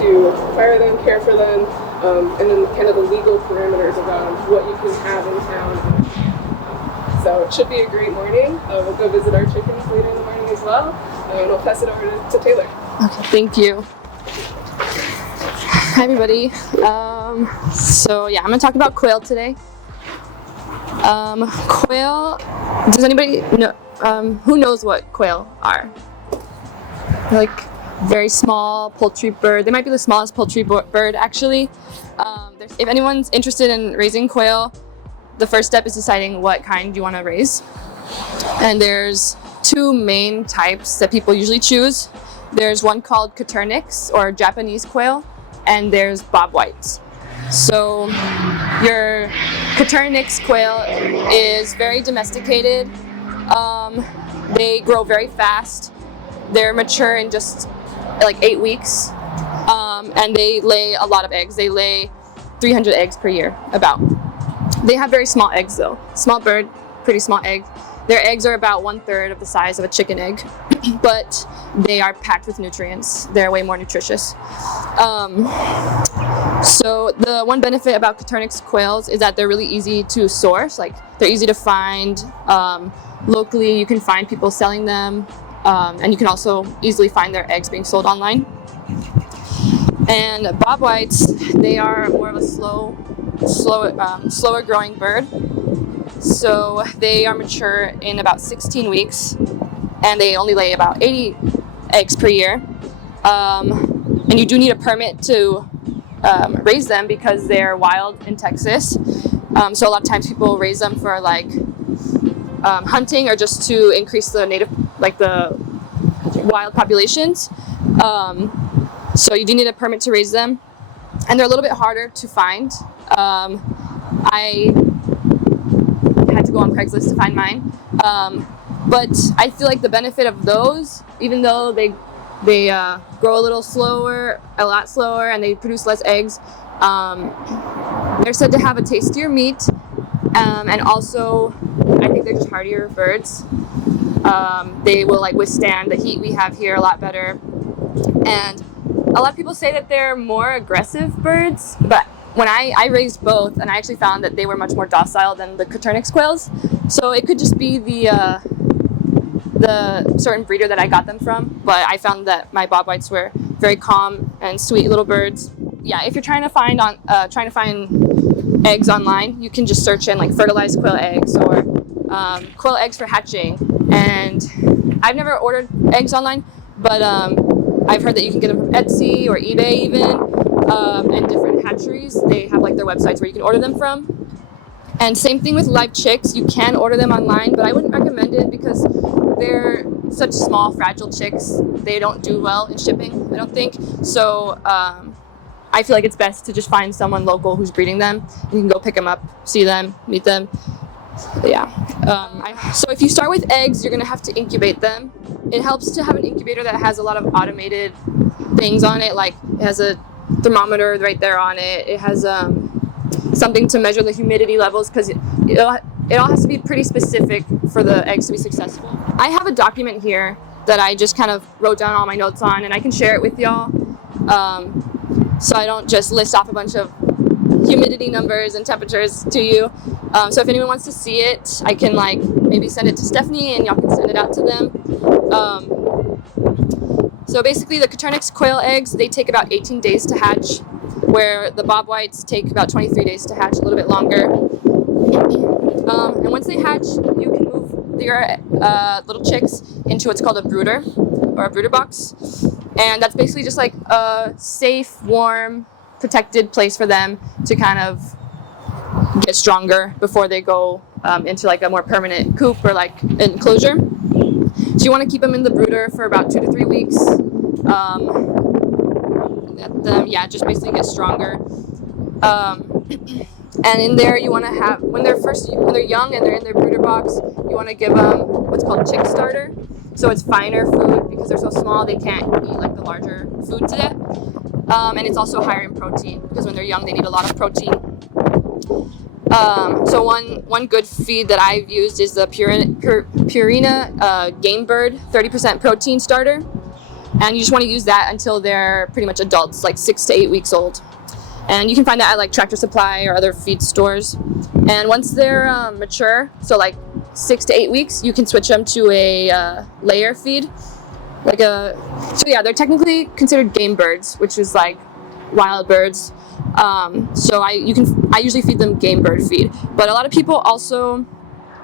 to fire them, care for them, and then kind of the legal parameters around what you can have in town. So it should be a great morning. We'll go visit our chickens later in the morning as well, and we'll pass it over to Taylor. Okay, thank you. Hi everybody. So yeah, I'm gonna talk about quail today. Quail, does anybody know, who knows what quail are? They're like very small poultry bird. They might be the smallest poultry bird actually. If anyone's interested in raising quail, the first step is deciding what kind you want to raise. And there's two main types that people usually choose. There's one called Coturnix, or Japanese quail, and there's bobwhites. So your Coturnix quail is very domesticated. They grow very fast. They're mature in just like 8 weeks, and they lay a lot of eggs. They lay 300 eggs per year, about. They have very small eggs though. Small bird, pretty small egg. Their eggs are about 1/3 of the size of a chicken egg, but they are packed with nutrients. They're way more nutritious. So the one benefit about Coturnix quails is that they're really easy to source. Like they're easy to find. Locally, you can find people selling them, and you can also easily find their eggs being sold online. And bobwhites, they are more of a slower growing bird. So they are mature in about 16 weeks, and they only lay about 80 eggs per year. And you do need a permit to raise them because they're wild in Texas. So a lot of times people raise them for like hunting or just to increase the the wild populations. So you do need a permit to raise them, and they're a little bit harder to find. I had to go on Craigslist to find mine, but I feel like the benefit of those, even though they grow a lot slower, and they produce less eggs, they're said to have a tastier meat, and also I think they're just hardier birds. They will like withstand the heat we have here a lot better, and a lot of people say that they're more aggressive birds, but when I raised both, and I actually found that they were much more docile than the Coturnix quails. So it could just be the certain breeder that I got them from, but I found that my bobwhites were very calm and sweet little birds. Yeah, if you're trying to find eggs online, you can just search in like fertilized quail eggs or quail eggs for hatching. And I've never ordered eggs online, but I've heard that you can get them from Etsy or eBay even. And different hatcheries, they have like their websites where you can order them from. And same thing with live chicks, you can order them online, but I wouldn't recommend it because they're such small, fragile chicks. They don't do well in shipping, I don't think. So I feel like it's best to just find someone local who's breeding them. You can go pick them up, see them, meet them. But yeah. So if you start with eggs, you're gonna have to incubate them. It helps to have an incubator that has a lot of automated things on it, like it has a thermometer right there on it. It has something to measure the humidity levels because it all has to be pretty specific for the eggs to be successful. I have a document here that I just kind of wrote down all my notes on, and I can share it with y'all. So I don't just list off a bunch of humidity numbers and temperatures to you. So if anyone wants to see it, I can like maybe send it to Stephanie and y'all can send it out to them. So basically the Coturnix quail eggs, they take about 18 days to hatch, where the bobwhites take about 23 days to hatch, a little bit longer. And once they hatch, you can move your little chicks into what's called a brooder, or a brooder box. And that's basically just like a safe, warm, protected place for them to kind of get stronger before they go into like a more permanent coop or like enclosure. So you want to keep them in the brooder for about 2 to 3 weeks. Let them, just basically get stronger. And in there, you want to have when they're young and they're in their brooder box, you want to give them what's called chick starter. So it's finer food because they're so small they can't eat like the larger foods yet. And it's also higher in protein because when they're young they need a lot of protein. So one good feed that I've used is the Purina Game Bird 30% protein starter. and you just want to use that until they're pretty much adults, like 6 to 8 weeks old. And you can find that at like Tractor Supply or other feed stores. And once they're mature, so like 6 to 8 weeks, you can switch them to a layer feed. So yeah, they're technically considered game birds, which is like wild birds. So I usually feed them game bird feed, but a lot of people also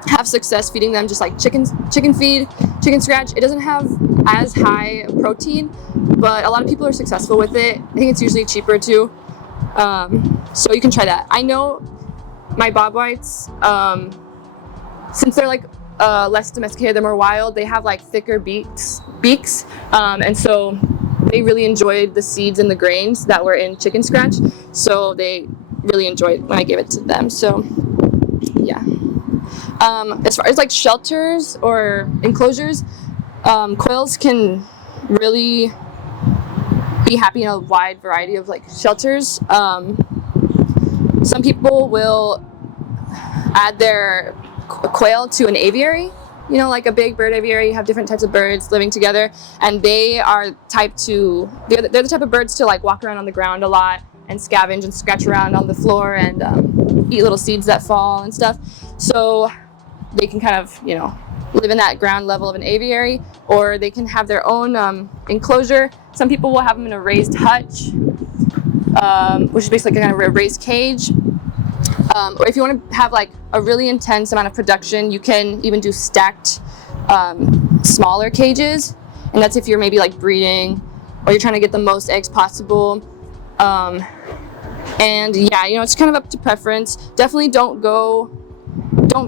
have success feeding them just like chicken feed, chicken scratch. It doesn't have as high protein, but a lot of people are successful with it. I think it's usually cheaper too. So you can try that. I know my bob whites, since they're like less domesticated, they're more wild, they have like thicker beaks, and so they really enjoyed the seeds and the grains that were in chicken scratch, so they really enjoyed when I gave it to them. So yeah. As far as like shelters or enclosures, quails can really be happy in a wide variety of like shelters. Some people will add their quail to an aviary, like a big bird aviary. You have different types of birds living together, and they are they're the type of birds to like walk around on the ground a lot and scavenge and scratch around on the floor and eat little seeds that fall and stuff. So they can kind of, live in that ground level of an aviary, or they can have their own enclosure. Some people will have them in a raised hutch, which is basically kind of a raised cage. Or if you want to have like a really intense amount of production, you can even do stacked smaller cages, and that's if you're maybe like breeding or you're trying to get the most eggs possible. And yeah, it's kind of up to preference. Definitely don't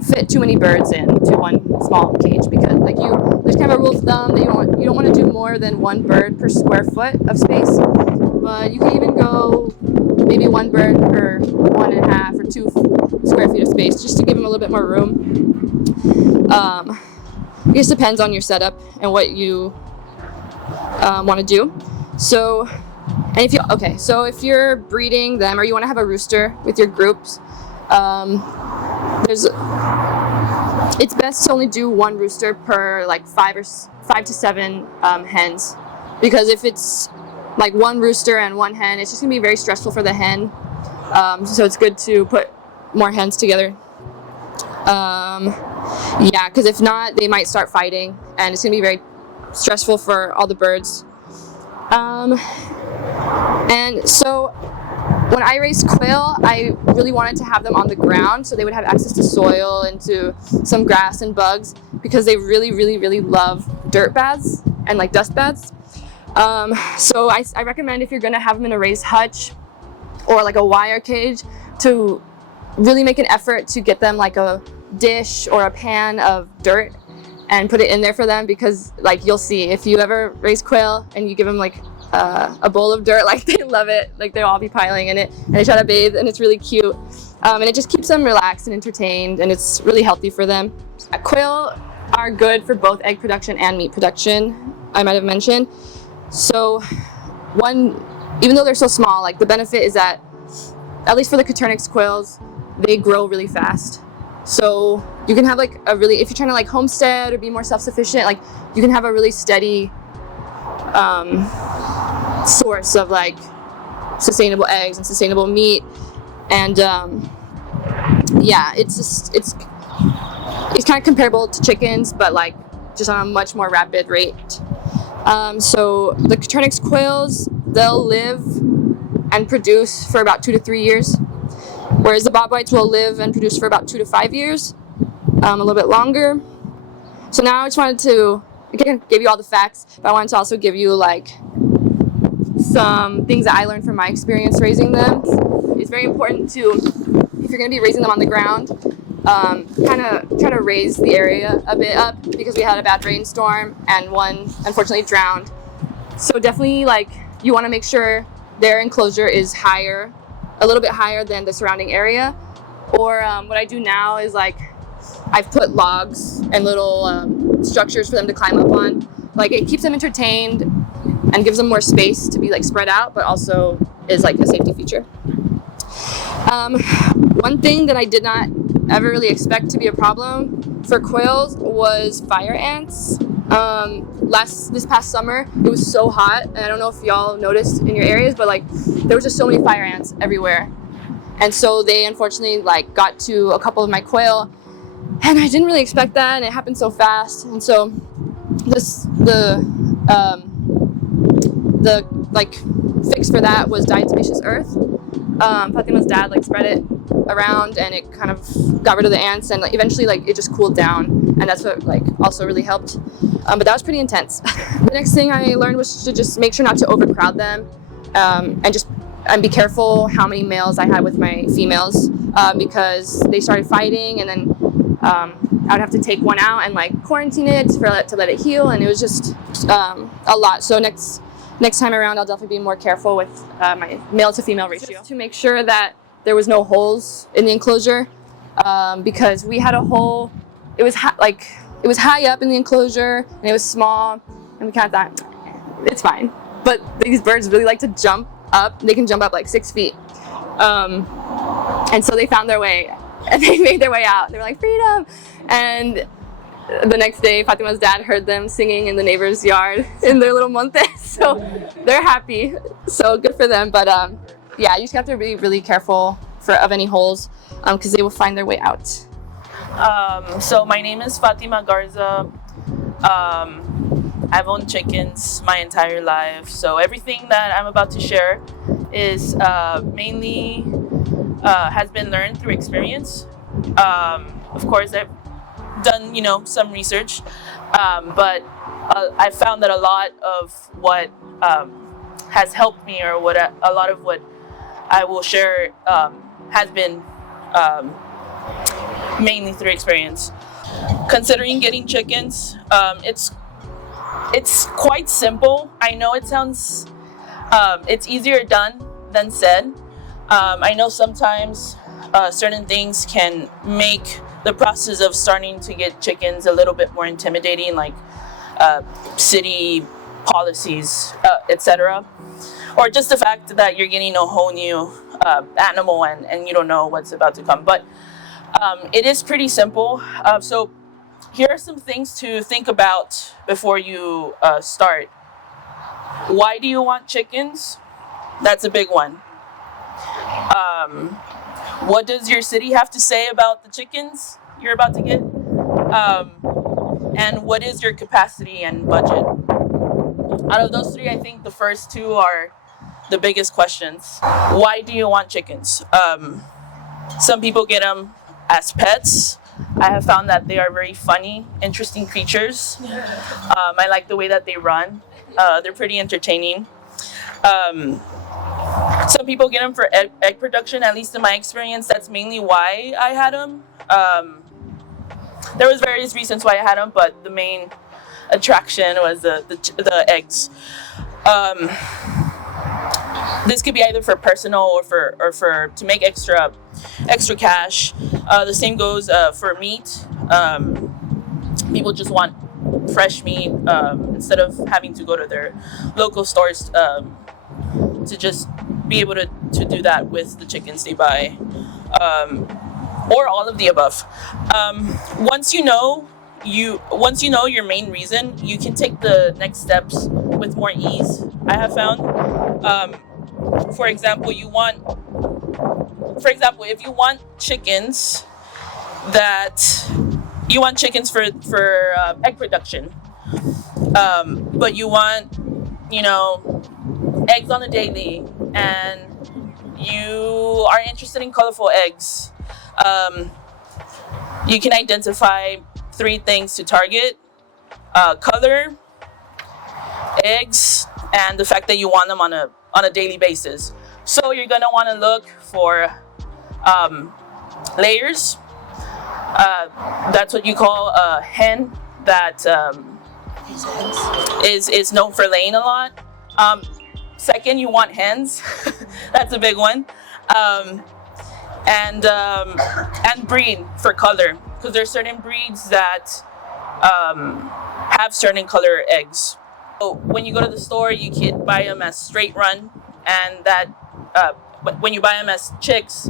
fit too many birds into one small cage, because there's kind of a rule of thumb that you don't want to do more than one bird per square foot of space. But you can even go maybe one bird per 1.5 or 2 square feet of space, just to give them a little bit more room. It just depends on your setup and what you want to do. So if you're breeding them, or you want to have a rooster with your groups, it's best to only do one rooster per like 5 to 7 hens, because if it's like one rooster and one hen, it's just gonna be very stressful for the hen. So it's good to put more hens together. Because if not, they might start fighting, and it's gonna be very stressful for all the birds. And so when I raised quail, I really wanted to have them on the ground so they would have access to soil and to some grass and bugs, because they really, really, really love dirt baths and like dust baths. So I recommend, if you're going to have them in a raised hutch or like a wire cage, to really make an effort to get them like a dish or a pan of dirt and put it in there for them, because like you'll see, if you ever raise quail and you give them like a bowl of dirt, like they love it, like they'll all be piling in it and they try to bathe, and it's really cute, and it just keeps them relaxed and entertained, and it's really healthy for them. Quail are good for both egg production and meat production, I might have mentioned. So even though they're so small, like the benefit is that, at least for the Coturnix quails, they grow really fast. So you can have like if you're trying to like homestead or be more self-sufficient, like you can have a really steady source of like sustainable eggs and sustainable meat. And it's kind of comparable to chickens, but like just on a much more rapid rate. So the Coturnix quails, they'll live and produce for about 2 to 3 years, whereas the bob whites will live and produce for about 2 to 5 years, a little bit longer. So now I just wanted to give you all the facts, but I wanted to also give you like some things that I learned from my experience raising them. It's very important to, if you're going to be raising them on the ground, kind of try to raise the area a bit up, because we had a bad rainstorm and one unfortunately drowned. So definitely you want to make sure their enclosure is higher, a little bit higher than the surrounding area. Or what I do now is I've put logs and little structures for them to climb up on. It keeps them entertained and gives them more space to be spread out, but also is a safety feature. One thing that I did not ever really expect to be a problem for quails was fire ants. This past summer, it was so hot, and I don't know if y'all noticed in your areas, but like there was just so many fire ants everywhere, and so they unfortunately like got to a couple of my quail, and I didn't really expect that, and it happened so fast, and so the like fix for that was diatomaceous earth. Fatima's dad like spread it around, and it kind of got rid of the ants, and like eventually like it just cooled down, and that's what like also really helped. But that was pretty intense. The next thing I learned was to just make sure not to overcrowd them, and be careful how many males I had with my females, because they started fighting, and then I would have to take one out and like quarantine it to let it heal, and it was just a lot. So next time around, I'll definitely be more careful with my male to female ratio, just to make sure that there was no holes in the enclosure, because we had a hole. It was high up in the enclosure, and it was small, and we kind of thought it's fine. But these birds really like to jump up. They can jump up like 6 feet, and so they found their way, and they made their way out. They were like, freedom! And the next day, Fatima's dad heard them singing in the neighbor's yard in their little monte, so they're happy. So good for them. But yeah, you just have to be really careful of any holes, because they will find their way out. So my name is Fatima Garza. I've owned chickens my entire life, so everything that I'm about to share is mainly has been learned through experience. Of course, I've done some research, but I found that a lot of what has helped me, or a lot of what I will share, has been mainly through experience. Considering getting chickens, it's quite simple. I know it sounds it's easier done than said. I know sometimes certain things can make the process of starting to get chickens a little bit more intimidating, like city policies, etc. Or just the fact that you're getting a whole new animal and you don't know what's about to come. But it is pretty simple. So here are some things to think about before you start. Why do you want chickens? That's a big one. What does your city have to say about the chickens you're about to get? And what is your capacity and budget? Out of those three, I think the first two are the biggest questions. Why do you want chickens? Some people get them as pets. I have found that they are very funny, interesting creatures. I like the way that they run. They're pretty entertaining. Some people get them for egg production, at least in my experience. That's mainly why I had them. There was various reasons why I had them, but the main attraction was the eggs. This could be either for personal or for to make extra cash. The same goes for meat. People just want fresh meat instead of having to go to their local stores to just be able to do that with the chickens they buy, or all of the above. Once you know your main reason, you can take the next steps with more ease. I have found, for example, if you want chickens for egg production, but you want eggs on a daily, and you are interested in colorful eggs, you can identify 3 things to target: color, eggs, and the fact that you want them on a daily basis. So you're gonna want to look for layers. That's what you call a hen that is known for laying a lot. Second, you want hens. That's a big one. And breed for color, because there's certain breeds that have certain color eggs. So when you go to the store, you can buy them as straight run, and that when you buy them as chicks,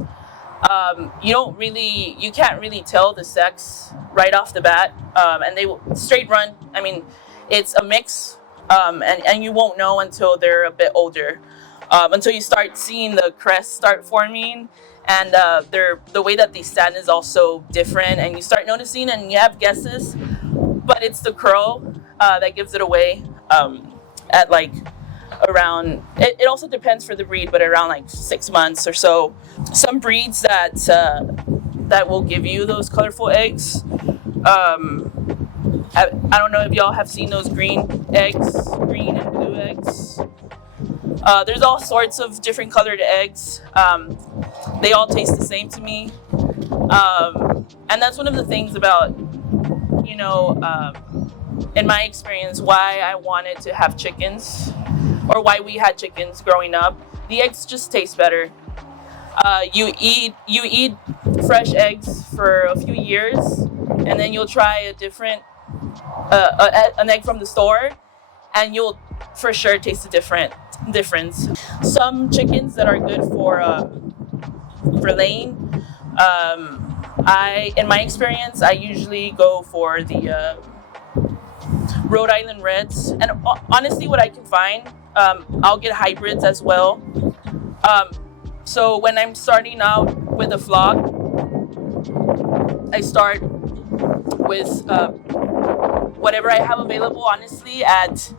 you can't really tell the sex right off the bat. And they will straight run. I mean, it's a mix, and you won't know until they're a bit older, until you start seeing the crests start forming, and the way that they stand is also different, and you start noticing, and you have guesses, but it's the curl that gives it away. At like around, it also depends for the breed, but around like 6 months or so. Some breeds that will give you those colorful eggs. I don't know if y'all have seen those green and blue eggs. There's all sorts of different colored eggs. They all taste the same to me. And that's one of the things about, in my experience, why I wanted to have chickens, or why we had chickens growing up. The eggs just taste better. You eat fresh eggs for a few years, and then you'll try a different an egg from the store, and you'll for sure taste the difference. Some chickens that are good for laying, in my experience, I usually go for the Rhode Island Reds, and honestly, what I can find, I'll get hybrids as well. So when I'm starting out with a flock, I start with whatever I have available, honestly, at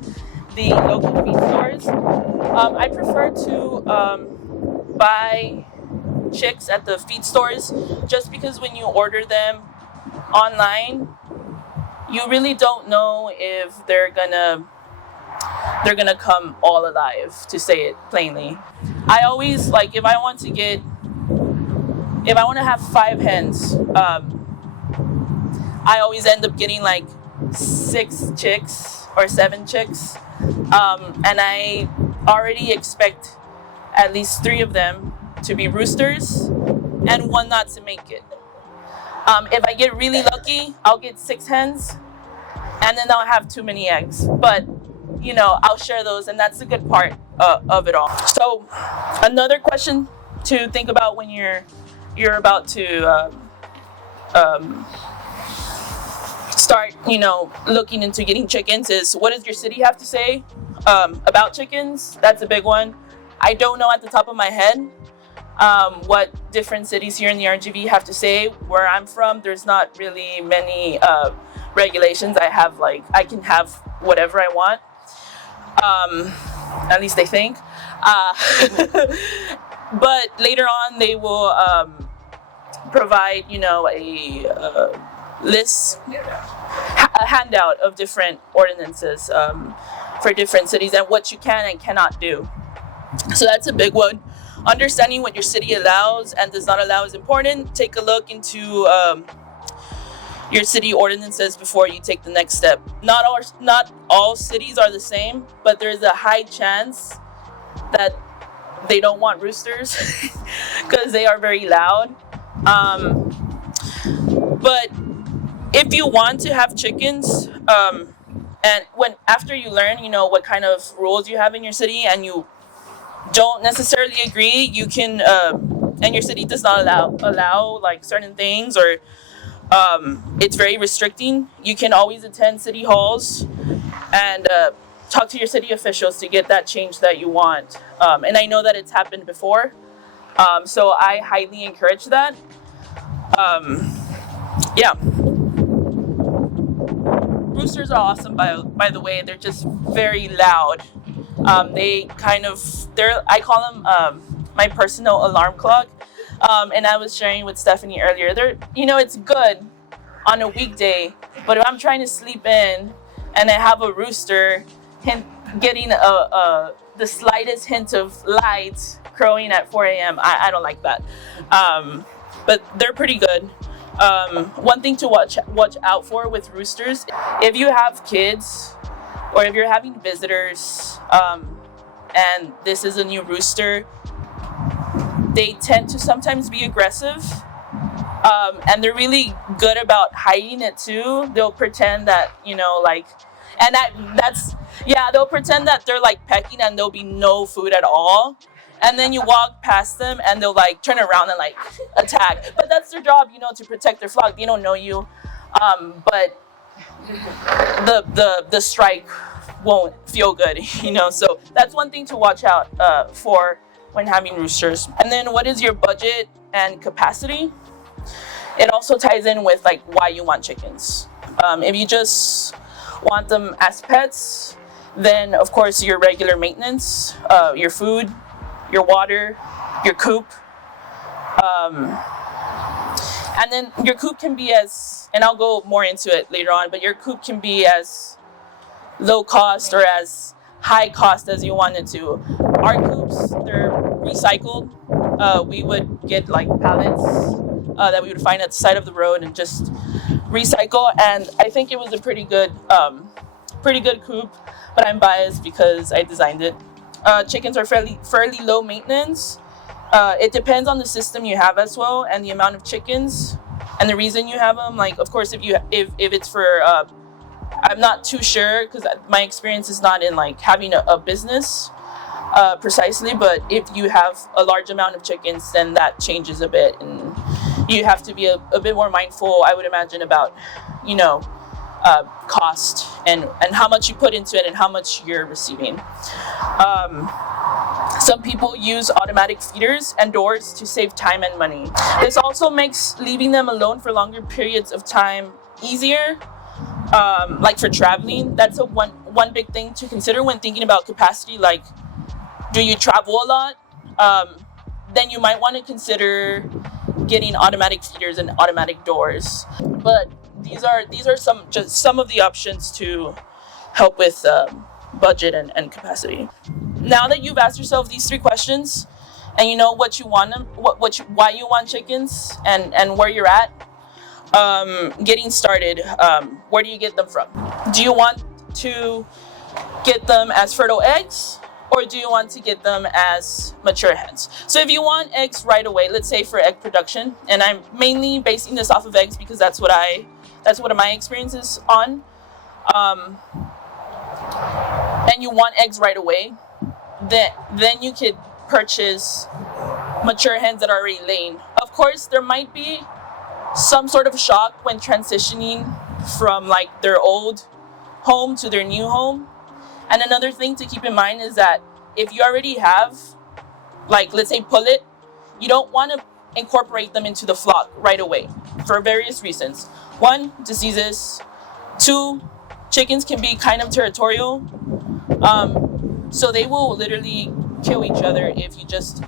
the local feed stores. I prefer to buy chicks at the feed stores, just because when you order them online, you really don't know if they're gonna come all alive, to say it plainly. I always, like, if I want to have 5 hens, I always end up getting like 6 chicks or 7 chicks, and I already expect at least 3 of them to be roosters and 1 not to make it. If I get really lucky, I'll get 6 hens, and then I'll have too many eggs. But I'll share those, and that's the good part of it all. So another question to think about when you're about to start, looking into getting chickens is, what does your city have to say about chickens? That's a big one. I don't know at the top of my head what different cities here in the RGV have to say. Where I'm from, there's not really many regulations. I can have whatever I want. At least they think. But later on, they will provide, a list, a handout of different ordinances for different cities and what you can and cannot do. So that's a big one. Understanding what your city allows and does not allow is important. Take a look into your city ordinances before you take the next step. Not all cities are the same, but there's a high chance that they don't want roosters because they are very loud. But if you want to have chickens, and after you learn, what kind of rules you have in your city, and you don't necessarily agree, you can, and your city does not allow like certain things, or it's very restricting, you can always attend city halls and talk to your city officials to get that change that you want. And I know that it's happened before, so I highly encourage that. Yeah. Roosters are awesome, by the way. They're just very loud. I call them my personal alarm clock. And I was sharing with Stephanie earlier, it's good on a weekday, but if I'm trying to sleep in and I have a rooster getting the slightest hint of light crowing at 4 a.m., I don't like that. But they're pretty good. One thing to watch out for with roosters, if you have kids or if you're having visitors, and this is a new rooster, they tend to sometimes be aggressive, and they're really good about hiding it too. They'll pretend that, they'll pretend that they're like pecking and there'll be no food at all. And then you walk past them and they'll like turn around and like attack. But that's their job, to protect their flock. They don't know you. But the strike won't feel good, you know. So that's one thing to watch out for when having roosters. And then what is your budget and capacity? It also ties in with like why you want chickens. If you just want them as pets, then of course your regular maintenance, your food, your water, your coop. And then your coop can be as, and I'll go more into it later on, but your coop can be as low cost or as high cost as you want it to. Our coops, they're recycled. We would get like pallets that we would find at the side of the road and just recycle. And I think it was a pretty good coop, but I'm biased because I designed it. Chickens are fairly low maintenance. It depends on the system you have as well and the amount of chickens and the reason you have them. Like, of course, if it's for, I'm not too sure because my experience is not in like having a business precisely, but if you have a large amount of chickens, then that changes a bit and you have to be a bit more mindful, I would imagine, about, you know, cost and how much you put into it and how much you're receiving. Some people use automatic feeders and doors to save time and money. This also makes leaving them alone for longer periods of time easier. Like for traveling, that's one big thing to consider when thinking about capacity. Like, do you travel a lot? Then you might want to consider getting automatic feeders and automatic doors. But these are some of the options to help with budget and capacity. Now that you've asked yourself these 3 questions, and you know what you want them, why you want chickens, and where you're at, getting started. Where do you get them from? Do you want to get them as fertile eggs, or do you want to get them as mature hens? So if you want eggs right away, let's say for egg production, and I'm mainly basing this off of eggs because that's what my experience is on. And you want eggs right away, then you could purchase mature hens that are already laying. Of course, there might be some sort of shock when transitioning from like their old home to their new home. And another thing to keep in mind is that if you already have, like, let's say pullet, you don't want to incorporate them into the flock right away for various reasons. 1, diseases. 2, chickens can be kind of territorial. So they will literally kill each other if you just,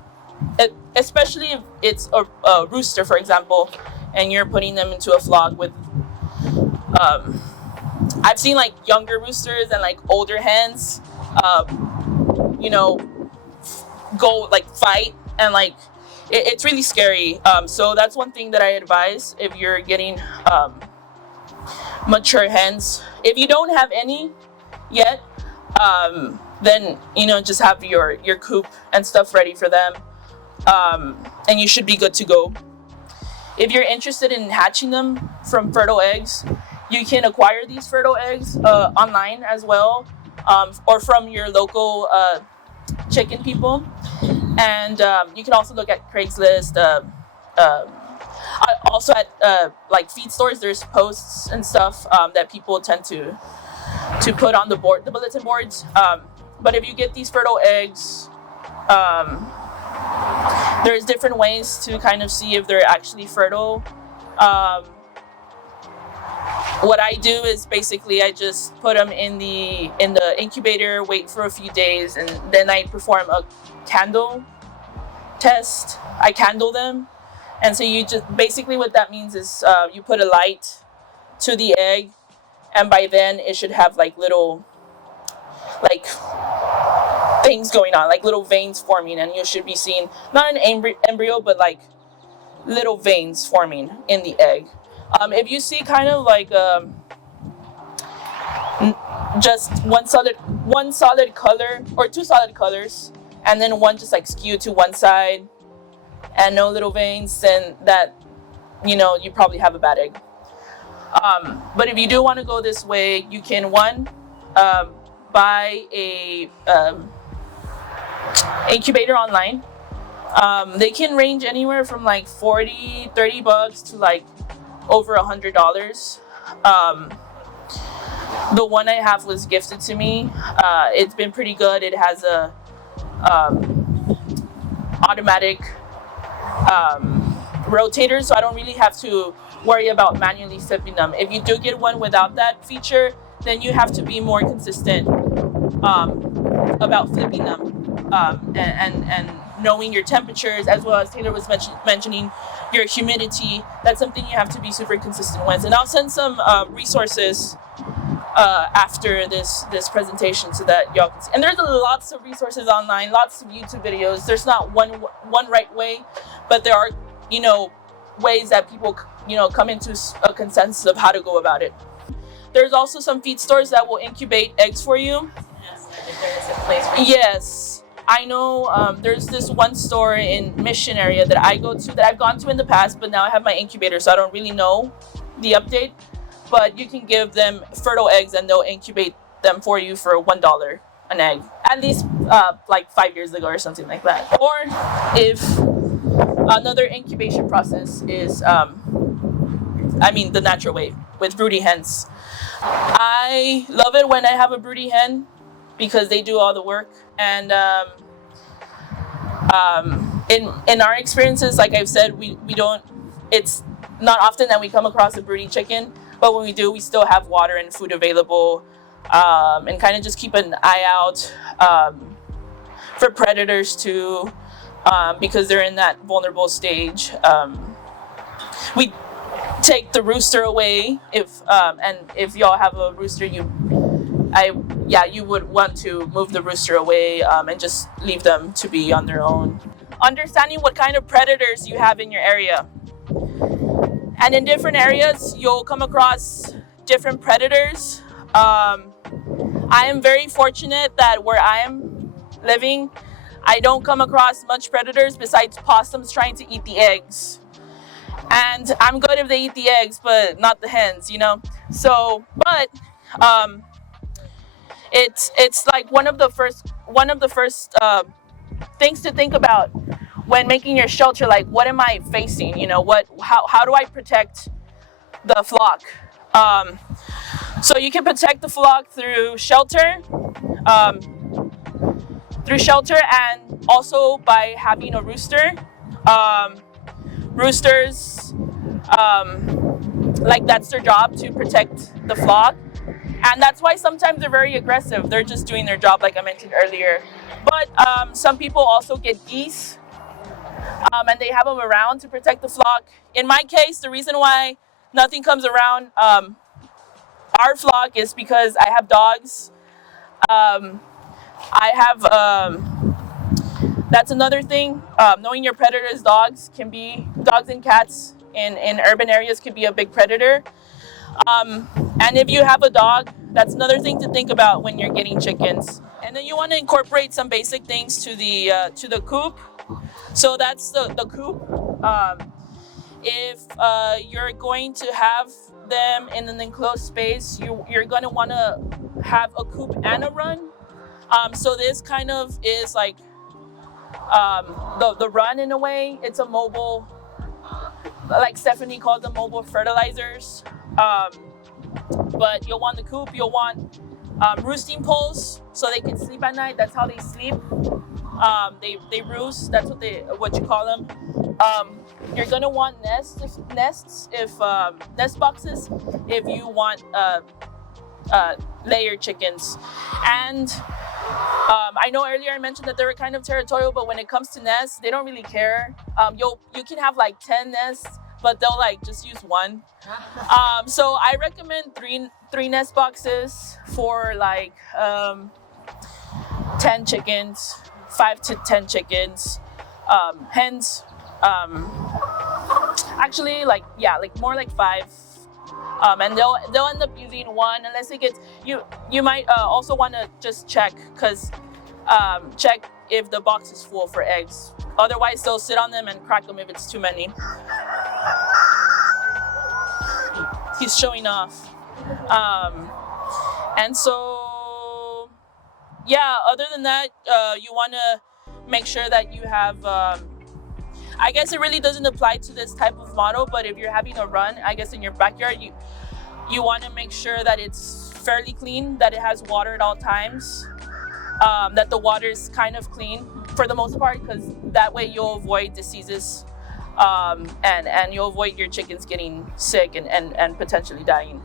especially if it's a rooster, for example, and you're putting them into a flock with, I've seen like younger roosters and like older hens, you know, go like fight and like, it's really scary. So that's one thing that I advise if you're getting mature hens. If you don't have any yet, then, you know, just have your coop and stuff ready for them, and you should be good to go. If you're interested in hatching them from fertile eggs, you can acquire these fertile eggs online as well, or from your local chicken people. And you can also look at Craigslist. Also at like feed stores, there's posts and stuff that people tend to put on the bulletin boards. But if you get these fertile eggs, there's different ways to kind of see if they're actually fertile. What I do is basically I just put them in the incubator, wait for a few days, and then I perform a candle test. I candle them, and so you just basically what that means is you put a light to the egg, and by then it should have like little like things going on, like little veins forming, and you should be seeing not an embryo but like little veins forming in the egg. If you see kind of like just one solid color or 2 solid colors, and then one just like skewed to one side and no little veins, then that, you know, you probably have a bad egg. But if you do want to go this way, you can buy a incubator online. They can range anywhere from like $30 to like over $100. The one I have was gifted to me. It's been pretty good. It has a automatic rotator, so I don't really have to worry about manually flipping them. If you do get one without that feature, then you have to be more consistent about flipping them and knowing your temperatures, as well as Taylor was mentioning your humidity. That's something you have to be super consistent with. And I'll send some resources after this presentation so that y'all can see. And there's lots of resources online, lots of YouTube videos. There's not one right way, but there are, ways that people, come into a consensus of how to go about it. There's also some feed stores that will incubate eggs for you. Yes, I know. There's this one store in Mission area that I go to, that I've gone to in the past, but now I have my incubator, so I don't really know the update. But you can give them fertile eggs and they'll incubate them for you for $1 an egg. At least like 5 years ago or something like that. Or if another incubation process is, the natural way with broody hens. I love it when I have a broody hen because they do all the work. And in our experiences, like I've said, we don't, it's not often that we come across a broody chicken. But when we do, we still have water and food available, and kind of just keep an eye out for predators too, because they're in that vulnerable stage. We take the rooster away and if y'all have a rooster, you would want to move the rooster away and just leave them to be on their own. Understanding what kind of predators you have in your area. And in different areas, you'll come across different predators. I am very fortunate that where I am living, I don't come across much predators besides possums trying to eat the eggs. And I'm good if they eat the eggs, but not the hens, So, but it's like one of the first things to think about when making your shelter. Like, what am I facing? How do I protect the flock? So you can protect the flock through shelter, and also by having a rooster. Roosters, that's their job, to protect the flock. And that's why sometimes they're very aggressive. They're just doing their job, like I mentioned earlier. But some people also get geese. And they have them around to protect the flock. In my case, the reason why nothing comes around our flock is because I have dogs. That's another thing. Knowing your predators, dogs and cats in urban areas can be a big predator. And if you have a dog, that's another thing to think about when you're getting chickens. And then you want to incorporate some basic things to the coop. So that's the coop. If you're going to have them in an enclosed space, you're going to want to have a coop and a run. So this kind of is like the run in a way. It's a mobile, like Stephanie calls them, mobile fertilizers. But you'll want the coop. You'll want roosting poles so they can sleep at night. That's how they sleep. They roost. That's what you call them. You're gonna want nest boxes if you want layer chickens. And I know earlier I mentioned that they were kind of territorial, but when it comes to nests, they don't really care. You can have like 10 nests, but they'll just use one. So I recommend three nest boxes for 10 chickens, 5 to 10 chickens. Hens, actually more like 5. And they'll end up using one unless it gets, you might also want to just check check if the box is full for eggs. Otherwise they'll sit on them and crack them if it's too many. He's showing off. And so other than that, you want to make sure that you have I guess it really doesn't apply to this type of model, but if you're having a run, I guess in your backyard, you want to make sure that it's fairly clean, that it has water at all times, that the water is kind of clean for the most part, because that way you'll avoid diseases, and you'll avoid your chickens getting sick and potentially dying.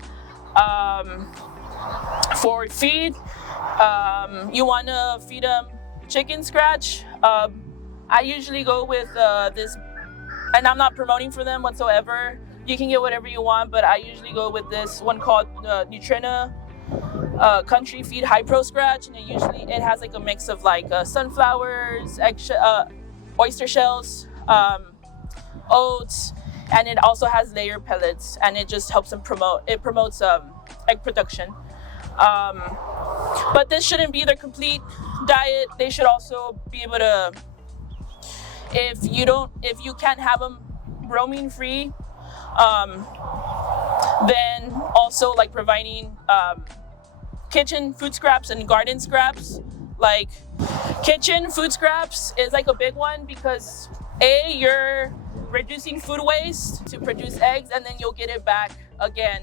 For feed, you want to feed them chicken scratch. I usually go with this, and I'm not promoting for them whatsoever. You can get whatever you want, but I usually go with this one called Nutrena Country Feed High Pro Scratch, and it has like a mix of like sunflowers, oyster shells, oats, and it also has layer pellets, and it just helps them promotes egg production. But this shouldn't be their complete diet. They should also be able to, if you can't have them roaming free, then also like providing kitchen food scraps and garden scraps. Like kitchen food scraps is like a big one, because you're reducing food waste to produce eggs, and then you'll get it back again.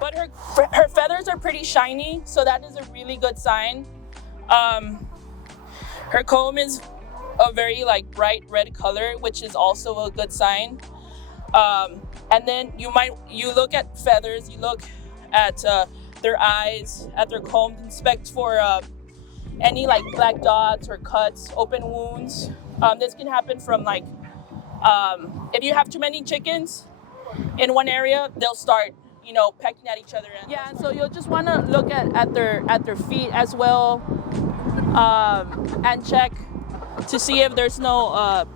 But her feathers are pretty shiny, so that is a really good sign. Her comb is a very like bright red color, which is also a good sign. And then you look at feathers, you look at their eyes, at their comb, inspect for any like black dots or cuts, open wounds. This can happen from like, if you have too many chickens in one area, they'll start, pecking at each other. Yeah, and so you'll just want to look at their feet as well, and check to see if there's no,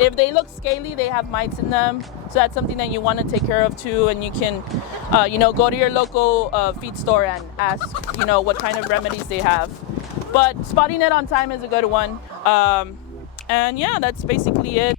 if they look scaly, they have mites in them. So that's something that you want to take care of too. And you can, go to your local feed store and ask, what kind of remedies they have. But spotting it on time is a good one. And yeah, that's basically it.